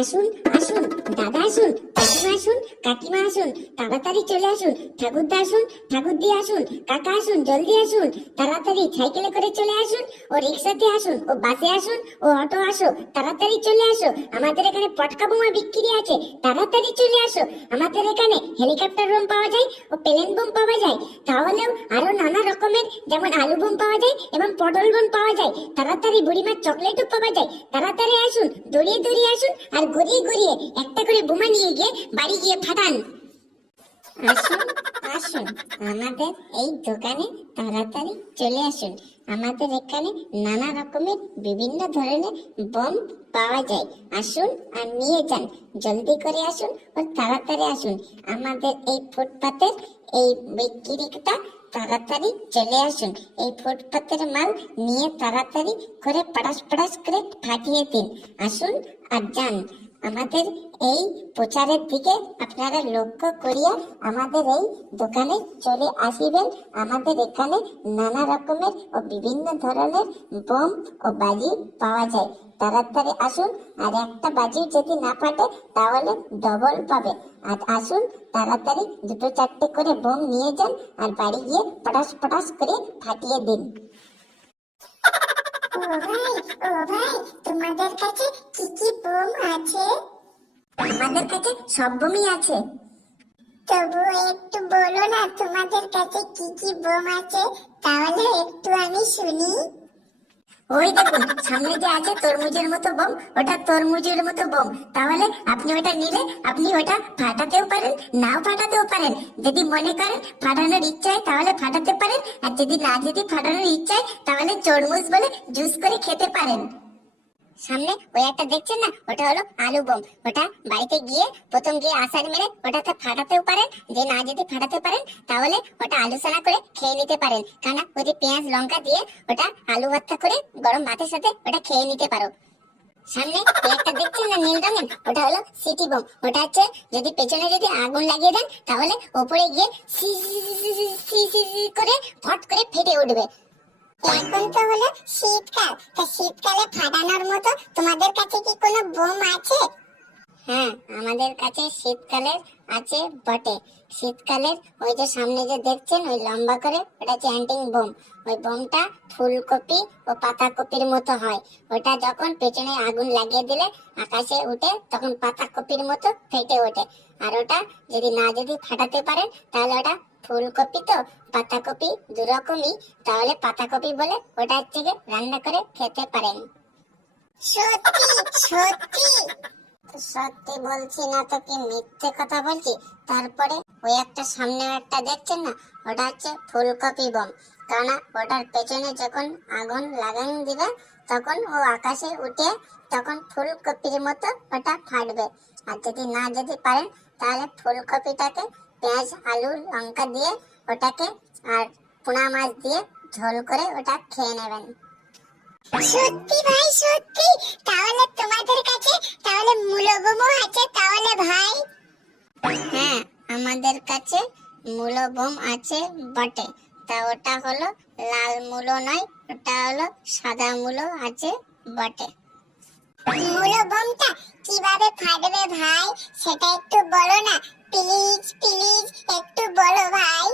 আসুন আসুন দাদা আসুন, কাকিমা আসুন কাকিমা আসুন, তাড়াতাড়ি চলে আসুন, ঠাকুরদা আসুন, ঠাকুরদি আসুন, কাকা আসুন, জলদি আসুন, তাড়াতাড়ি সাইকেলে করে চলে আসুন, ও রিক্সাতে আসুন, ও বাসে আসুন, ও অটো আসো তাড়াতাড়ি চলে আসো আমাদের এখানে পটকা বোমা বিক্রি আছে, তাড়াতাড়ি চলে আসো আমাদের এখানে হেলিকপ্টার বোম পাওয়া যায়, ও প্লেন বোম পাওয়া যায়, তাহলেও আরও নানা রকমের যেমন আলু বোম পাওয়া যায়, এবং পটল বোম পাওয়া যায়, তাড়াতাড়ি বুড়িমার চকলেটও পাওয়া যায়, তাড়াতাড়ি আসুন, দৌড়িয়ে দৌড়িয়ে আসুন, আর গড়িয়ে গড়িয়ে একটা করে বোমা নিয়ে গিয়ে বাড়ি গিয়ে ফাটান। আসুন আসুন, আমাদের এই দোকানে তাড়াতাড়ি চলে আসুন। আমাদের এখানে নানা রকমের বিভিন্ন ধরনের বোম পাওয়া যায়। আসুন আর নিয়ে যান। জলদি করে আসুন ও তাড়াতাড়ি আসুন। আমাদের এই ফুটপাতের এই বিক্রিটা তাড়াতাড়ি চলে আসুন। এই ফুটপাতের মাল নিয়ে তাড়াতাড়ি করে পাড়াস পাড়াস করে ফাটিয়ে দিন। আসুন আর যান। আমাদের এই প্রচারের দিকে আপনারা লক্ষ্য করিয়া আমাদের এই দোকানে চলে আসিবেন। আমাদের এখানে নানা রকমের ও বিভিন্ন ধরনের বোম ও বাজি পাওয়া যায়। তাড়াতাড়ি আসুন, আর একটা বাজি যদি না ফাটে, তাহলে ডবল পাবে। আর আসুন, তাড়াতাড়ি দুটো চারটে করে বোম নিয়ে যান, আর বাড়ি গিয়ে পটাশ পটাশ করে ফাটিয়ে দিন। ও ভাই ও ভাই তোমাদের কাছে কি কি বোম আছে? আমাদের কাছে সব বোমই আছে। তবু একটু বলো না, তোমাদের কাছে কি কি বোম আছে? তাহলে একটু আমি শুনি। ওই দেখুন, সামনে যে আছে তরমুজের মতো বোম, ওটা তরমুজের মতো বোম। তাহলে আপনি ওটা নিলে আপনি ওটা ফাটাতেও পারেন, নাও ফাটাতেও পারেন। যদি মনে করেন ফাটানোর ইচ্ছা হয়, তাহলে ফাটাতে পারেন। আর যদি না, যদি ফাটানোর ইচ্ছা হয়, তাহলে তরমুজ বলে জুস করে খেতে পারেন। সামনে ওই একটা দেখছেন না ওটা হলো আলু বোম ওটা বাড়িতে গিয়ে প্রথম গিয়ে আসার মেরে ওটাতে ফাটাতেও পারেন যে না যদি ফাটাতে পারেন তাহলে ওটা আলু সানা করে খেয়ে নিতে পারেন কারণ ওই পেঁয়াজ লঙ্কা দিয়ে ওটা আলু ভর্তা করে গরম ভাতের সাথে ওটা খেয়ে নিতে পারো সামনে একটা দেখছেন না নীল রঙের ওটা হলো সিটি বোম ওটা হচ্ছে যদি পেছনে যদি আগুন লাগিয়ে দেন তাহলে ওপরে গিয়ে করে ফট করে ফেটে উঠবে এখন তো হলো শীতকাল। তা শীতকালে ফাটানোর মতো তোমাদের কাছে কি কোনো বোম আছে? হ্যাঁ আমাদের কাছে শীতকালের আছে বটে। শীতকালের ওই যে সামনে যে দেখছেন, ওই লম্বা করে, ওটা হচ্ছে হ্যান্টিং বোম। ওই বোমটা ফুলকপি ও পাতাকপির মতো হয়। ওটা যখন পেছনে আগুন লাগিয়ে দিলে, আকাশে উঠে, তখন পাতাকপির মতো ফেটে ওঠে। আর ওটা যদি না যদি ফাটাতে পারেন, তাহলে ওটা ফুলকপি তো, পাতাকপি, দুরকমই। তাহলে পাতাকপি বলে ওটা হচ্ছে রান্না করে খেতে পারেন। সত্যি সত্যি। সত্যি বলছি না তো কি মিথ্যে কথা বলছি? তারপরে ওই একটা সামনে একটা দেখছেন না, ওটা হচ্ছে ফুলকপি বম। কারণ ওটার পেছনে যখন আগুন লাগান দিবে, তখন ও আকাশে উঠে তখন ফুলকপির মতো ওটা ফাটবে। আর যদি না যদি পারেন, তাহলে ফুলকপিটাকে পেঁয়াজ আলু লঙ্কা দিয়ে ওটাকে আর পোনা মাছ দিয়ে ঝোল করে ওটা খেয়ে নেবেন। সত্যি ভাই সত্যি। তাহলে তোমাদের কাছে তাহলে মূলো আছে তাহলে ভাই? হ্যাঁ আমাদের কাছে মূলো বোম আছে বটে। তা ওটা হলো লাল মূলো নয় ওটা হলো সাদা মূলো আছে বটে। মূলো বোমটা কীভাবে ফাটবে ভাই সেটা একটু বলো না। প্লিজ প্লিজ একটু বলো ভাই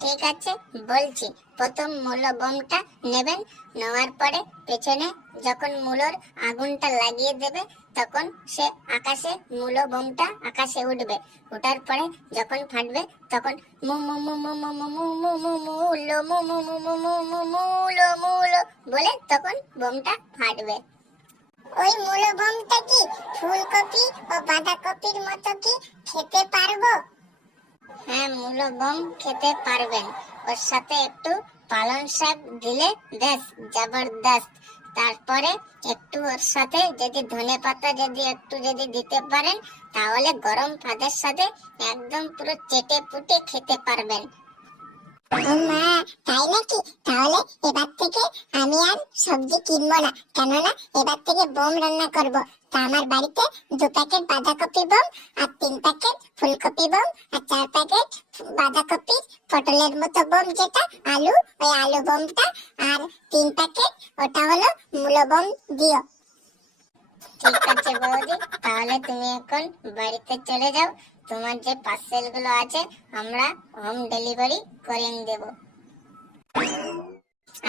ঠিক আছে বলছি প্রথম মূলো বোমটা নেবেন নেওয়ার পরে পেছনে যখন মূলোর আগুনটা লাগিয়ে দেবে তখন সে আকাশে মূলো বোমটা আকাশে উঠবে ওঠার পরে যখন ফাটবে তখন মু মু মু মু মু মু মু মু মু মু মু মু মু মু বলে তখন বোমটা ফাটবে ওই মূলো বোমটা কি ফুলকপি ও বাঁধাকপির মতো কি খেতে পারব? হ্যাঁ মূলো বোম খেতে পারবেন। ওর সাথে একটু পালং শাক দিলে বেশ জবরদস্ত। তারপরে একটু ওর সাথে যদি ধনে পাতা যদি একটু যদি দিতে পারেন, তাহলে গরম ভাতের সাথে একদম পুরো চেটে পুটে খেতে পারবেন। তাই নাকি? তাহলে এবার থেকে আমি আর সবজি কিনবো না। কেননা এবার থেকে বোম রান্না করব। তা আমার বাড়িতে দু প্যাকেট বাঁধাকপি বোম, আর তিন প্যাকেট ফুলকপি বোম, আর চার প্যাকেট বাঁধাকপি পটলের মতো বোম যেটা, আলু, ওই আলু বোমটা, আর তিন প্যাকেট ওটা হলো মূলো বোম দিও। ঠিক আছে বৌদি, তাহলে তুমি এখন বাড়িতে চলে যাও। তোমার যে পার্সেলগুলো আছে, আমরা হোম ডেলিভারি করে দেব।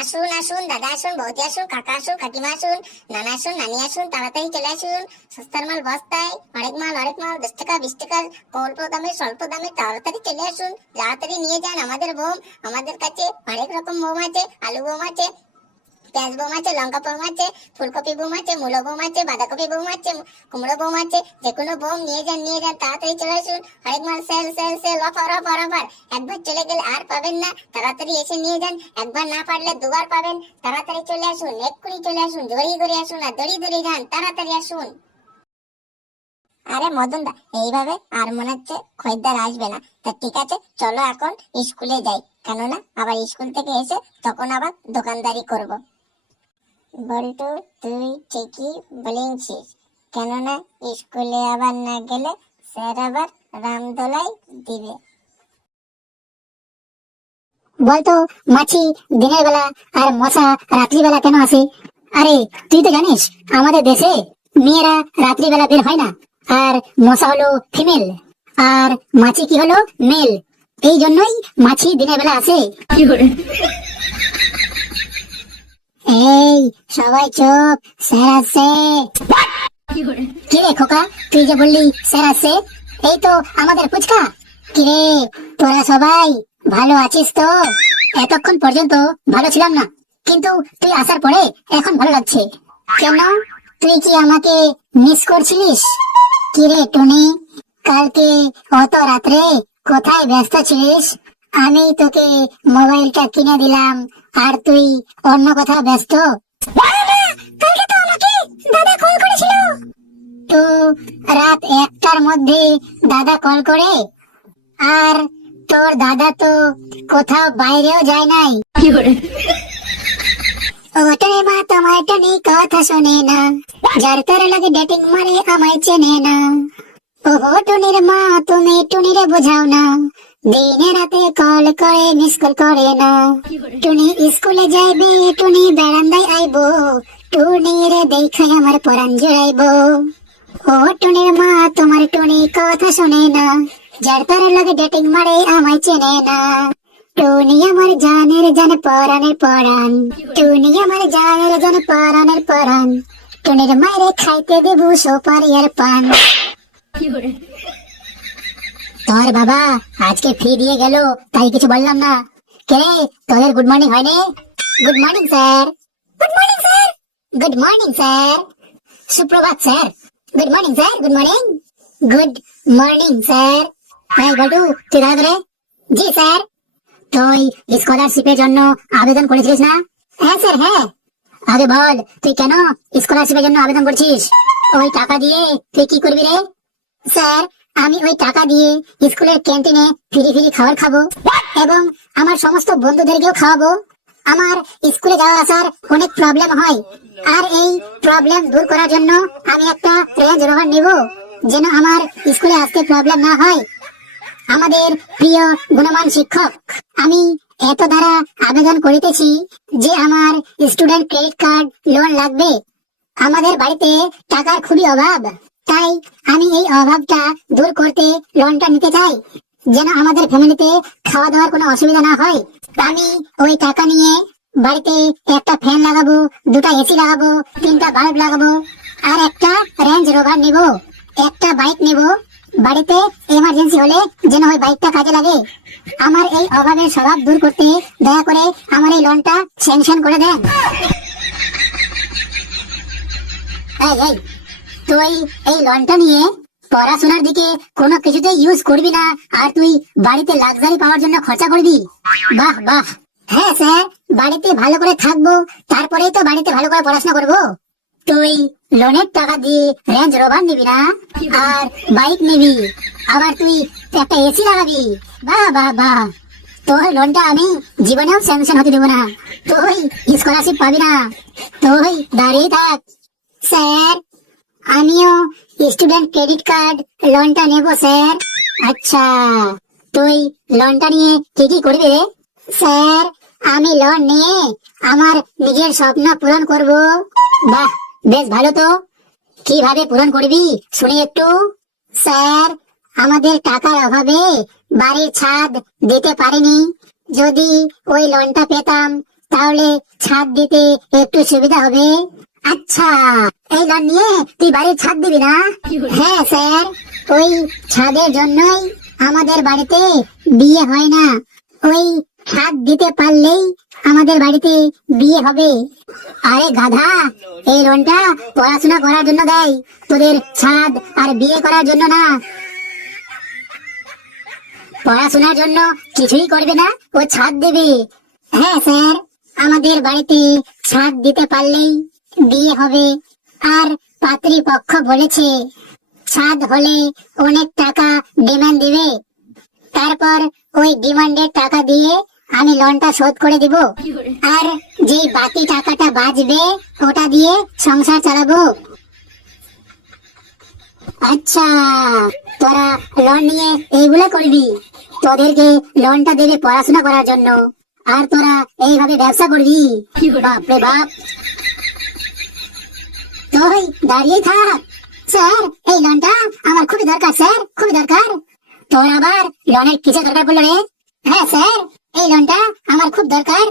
আসুন আসুন, দাদা আসুন, বৌদি আসুন, কাকা আসুন, কাকিমা আসুন, নানা আসুন, নানি আসুন, তাড়াতাড়ি চলে আসুন। সস্তার মাল বস্তায়, অনেক মাল অনেক মাল, দশ টাকা, বিশ টাকা, অল্প দামে, স্বল্প দামে, তাড়াতাড়ি চলে আসুন। তাড়াতাড়ি নিয়ে যান আমাদের বোম, আমাদের কাছে অনেক রকম বোম আছে, আলু বোম আছে পেঁয়াজ বোম আছে লঙ্কা বোম আছে ফুলকপি বোম আছে মূলো বোম আছে বাঁধাকপি বোম আছে কুমড়ো বোম আছে যে কোনো বোম নিয়ে যান নিয়ে যান, তাড়াতাড়ি চলে আসুন। অনেক মাল sale sale sale, offer offer offer. একবার চলে গেলে আর পাবেন না, তাড়াতাড়ি এসে নিয়ে যান। একবার না পারলে দুবার পাবেন, তাড়াতাড়ি চলে আসুন, এক্ষুনি চলে আসুন দড়ি দড়ি আসুন আর দড়ি দড়ি যান, তাড়াতাড়ি আসুন। আরে মদন দা, এইভাবে আর মনে হচ্ছে খরিদ্দার আসবে না। তা ঠিক আছে, চলো এখন স্কুলে যাই। কেননা আবার স্কুল থেকে এসে তখন আবার দোকানদারি করব। বল্টু তুই ঠিকই বলেছিস। কেননা স্কুলে আবার না গেলে স্যার আবার রামদোলাই দিবে। বলতো মাছি দিনের বেলা আর মশা রাত্রিবেলা কেন আসে? আরে তুই তো জানিস আমাদের দেশে মেয়েরা রাত্রিবেলা বের হয় না। আর মশা হলো ফিমেল আর মাছি কি হলো মেল এই জন্যই মাছি দিনের বেলা আসে। এই সবাই চুপ স্যার আসছে কি রে খোকা তুই যে বললি স্যার আসছে এই তো আমাদের কিরে তোরা সবাই ভালো আছিস তো? এতক্ষণ পর্যন্ত ভালো ছিলাম না কিন্তু তুই আসার পরে এখন ভালো লাগছে। কেন? তুই কি আমাকে মিস করছিলিস? কিরে টুনি কালকে অত রাত্রে কোথায় ব্যস্ত ছিলিস? আমি তোকে মোবাইলটা কিনে দিলাম আর তুই অন্য কোথাও ব্যস্ত? কালকে তো আমাকে দাদা কল করেছিল। তো রাত একটার মধ্যে দাদা কল করে? আর তোর দাদা তো কোথাও বাইরেও যায় নাই। ওটাই মা তোমার টনি কথা শোনে না। যার তার লাগে ডেটিং মারে আমায় চেনে না। ওহো টুনির মা তুমি টুনিরে বোঝাও না। দিনে রাতে কল করে মিস কল করে না। টুনি স্কুলে যাইবে, টুনি বেড়ান্দায় আইবো। টুনিরে দেখাই আমার পরাণ জুড়াইবো। ও টুনির মা, তোমার টুনি কথা শোনে না। যার তার লাগে ডেটিং মারে, আমায় চেনে না। টুনি আমার জানের জান পরাণের পরাণ। টুনি আমার জানের জান পরাণের পরাণ। টুনির মায়ের খাইতে দেবো সোপারি আর পান। তোর বাবা, আজকে ফি দিয়ে গেল, তাই কিছু বললাম না। কে রে, তোদের গুড মর্নিং হয়নি? Good morning sir good morning sir good morning sir সুপ্রভাত sir good morning sir good morning good morning sir হ্যাঁ গটু তুই দাঁড়া ধরে? জি স্যার তুই স্কলারশিপের জন্য আবেদন করেছিস না? হ্যাঁ স্যার হ্যাঁ। আগে বল, তুই কেন স্কলারশিপের জন্য আবেদন করছিস? ওই টাকা দিয়ে তুই কি করবি রে? স্যার আমি ওই টাকা দিয়ে স্কুলের ক্যান্টিনে ফ্রি ফ্রি খাবার খাব। এবং আমার সমস্ত বন্ধুদেরকেও খাওয়াবো। আমার স্কুলে যাওয়া আসার অনেক প্রবলেম হয়। আর এই প্রবলেম দূর করার জন্য আমি একটা রেঞ্জ রোভার নিব যেন আমার স্কুলে আসতে প্রবলেম না হয়। আমাদের প্রিয় গুণমান শিক্ষক আমি এত দ্বারা আবেদন করিতেছি যে আমার স্টুডেন্ট ক্রেডিট কার্ড লোন লাগবে। আমাদের বাড়িতে টাকার খুবই অভাব। তাই আমি এই অভাবটা দূর করতে লোনটা নিতে চাই, যেন আমাদের ফ্যামিলিতে খাওয়া দাওয়ার কোনো অসুবিধা না হয়। আমি ওই টাকা নিয়ে বাড়িতে একটা ফ্যান লাগাবো, দুটা এসি লাগাবো, তিনটা বাল্ব লাগাবো, আর একটা রেঞ্জ রোভার নিব, একটা বাইক নিব। বাড়িতে এমার্জেন্সি হলে যেন ওই বাইকটা কাজে লাগে। আমার এই অভাবের স্বভাব দূর করতে দয়া করে আমার এই লোনটা স্যাংশন করে দেন। এই। তুই এই লোনটা নিয়ে পড়াশোনার দিকে কোনো কিছুতে ইউজ করবি না, আর তুই বাড়িতে লাক্সারি পাওয়ার জন্য খরচা করবি? বাহ বাহ। হ্যাঁ স্যার, বাড়িতে ভালো করে থাকব, তারপরেই তো বাড়িতে ভালো করে পড়াশোনা করব। তুই লোনের টাকা দিয়ে রেঞ্জ রোভার নিবি না, আর বাইক নিবি, আবার তুই একটা এসি লাগাবি। বাহ বাহ বাহ। তোর লোনটা আমি জীবনেও স্যাংশন হতে দেবো না। তুই স্কলারশিপ পাবি না। তুই দাঁড়িয়ে থাক। স্যার আমিও স্টুডেন্ট ক্রেডিট কার্ড লোনটা নেব, স্যার। আচ্ছা তুই লোনটা নিয়ে কি কি করবি রে। স্যার, আমি লোন নিয়ে আমার নিজের স্বপ্ন পূরণ করব। বাহ, বেশ ভালো তো। কীভাবে পূরণ করবি, শুনি একটু। স্যার, আমাদের টাকার অভাবে বাড়ির ছাদ দিতে পারিনি। যদি ওই লোনটা পেতাম, তাহলে ছাদ দিতে একটু সুবিধা হবে। আচ্ছা এই লোন নিয়ে তুই বাড়ির ছাদ দিবি না? হ্যাঁ স্যার। ওই ছাদের জন্যই আমাদের বাড়িতে বিয়ে হয় না। ওই ছাদ দিতে পারলেই আমাদের বাড়িতে বিয়ে হবে। আরে গাধা, এই লোনটা পড়াশোনা করার জন্য দেয়। তোদের ছাদ আর বিয়ে করার জন্য না। পড়াশোনার জন্য কিছুই করবে না, ও ছাদ দেবে। হ্যাঁ স্যার। আমাদের বাড়িতে ছাদ দিতে পারলেই বিয়ে হবে। আর পাত্রীপক্ষ বলেছে, ছাদ হলে অনেক টাকা ডিমান্ড দিবে। তারপর ওই ডিমান্ডের টাকা দিয়ে আমি লোনটা শোধ করে দিব। আর যে বাকি টাকাটা বাঁচবে, ওটা দিয়ে সংসার চালাবো। আচ্ছা তোরা লোন নিয়ে এইগুলো করবি। তোদেরকে লোনটা দেবে পড়াশোনা করার জন্য। আর তোরা এইভাবে ব্যবসা করবি। বাপ রে বাপ। তুই দাঁড়িয়ে থাক। স্যার, এই লোনটা আমার খুবই দরকার, স্যার, খুবই দরকার। তোর আবার লোনের কিসে দরকার পড়ল রে? হ্যাঁ স্যার, এই লোনটা আমার খুব দরকার।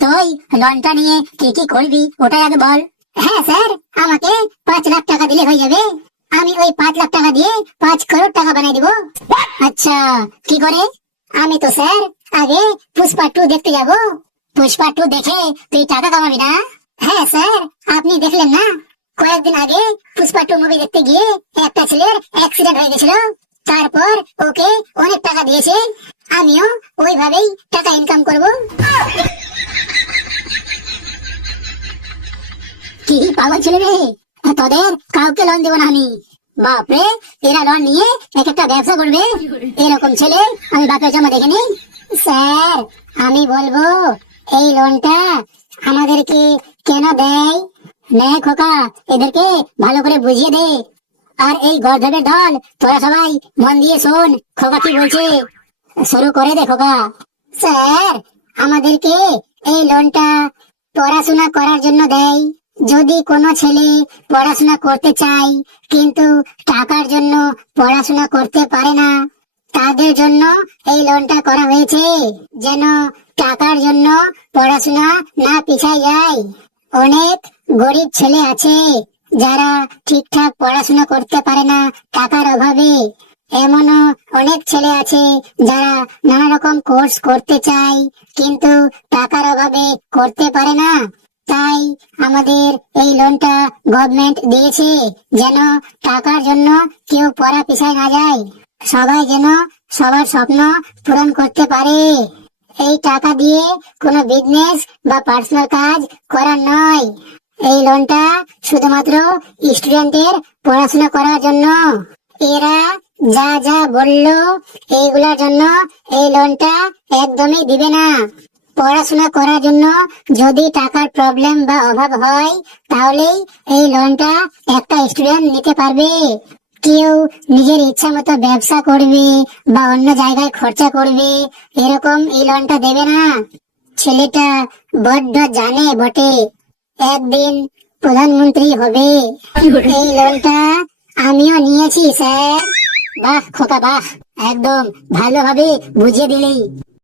তুই লোনটা নিয়ে কি কি করবি ওটাই আগে বল। হ্যাঁ স্যার, আমাকে পাঁচ লাখ টাকা দিলে হয়ে যাবে। আমি ওই পাঁচ লাখ টাকা দিয়ে পাঁচ করোড় টাকা বানাই দিব। আচ্ছা কি করে? আমি তো, স্যার, আগে পুষ্পা টু দেখতে যাব। পুষ্পা টু দেখে তুই টাকা কামাবি না? হ্যাঁ স্যার আপনি দেখলেন না কয়েকদিন আগে পুষ্পা মুভি দেখতে গিয়ে একটা ছেলের অ্যাক্সিডেন্ট হয়ে গেছিল। তারপর ওকে অনেক টাকা দিয়েছে। আমিও ওইভাবেই টাকা ইনকাম করব। কি পাগল ছেলে রে? তোদের কাউকে লোন দেবো না আমি। বাপরে, এরা লোন নিয়ে এক একটা ব্যবসা করবে। এরকম ছেলে আমি বাপের জমা দেখিনি। স্যার, আমি বলব, এই লোনটা আমাদেরকে কেন দেয়? নে খোকা, এদেরকে ভালো করে বুঝিয়ে দে। আর এই গর্ধবের দল তোরা সবাই মন দিয়ে শোন, খোকা কি বলছে। শুরু করে দে খোকা। স্যার, আমাদেরকে এই লোনটা পড়াশোনা করার জন্য দেয় যদি কোনো ছেলে পড়াশোনা করতে চায়, কিন্তু টাকার জন্য পড়াশোনা করতে পারে না, তাদের জন্য এই লোনটা করা হয়েছে, যেন টাকার জন্য পড়াশোনা না পিছায় যায়। অনেক গরিব ছেলে আছে, যারা ঠিকঠাক পড়াশোনা করতে পারে না টাকার অভাবে। এমনও অনেক ছেলে আছে, যারা নানা রকম কোর্স করতে চায়, কিন্তু টাকার অভাবে করতে পারে না। তাই আমাদের এই লোনটা গভর্নমেন্ট দিয়েছে, যেন টাকার জন্য কেউ পড়া পিছায় না যায়। সবাই যেন সবার স্বপ্ন পূরণ করতে পারে। এই টাকা দিয়ে কোনো বিজনেস বা পার্সোনাল কাজ করার নয়। এই লোনটা শুধুমাত্র স্টুডেন্টের পড়াশোনা করার জন্য। এরা যা যা বলল, এইগুলোর জন্য এই লোনটা একদমই দিবে না। পড়াশোনা করার জন্য যদি টাকার প্রবলেম বা অভাব হয়, তাহলেই এই লোনটা একটা স্টুডেন্ট নিতে পারবে। কেউ নিজের ইচ্ছা মতো ব্যবসা করবে বা অন্য জায়গায় খরচা করবে, এরকম এই লোনটা দেবে না। ছেলেটা বড্ড জানে বটে। একদিন প্রধানমন্ত্রী হবে। এই লোনটা আমিও নিয়েছি, স্যার। বাহ, খোকা, বাহ। একদম হবে বুঝিয়ে দিলি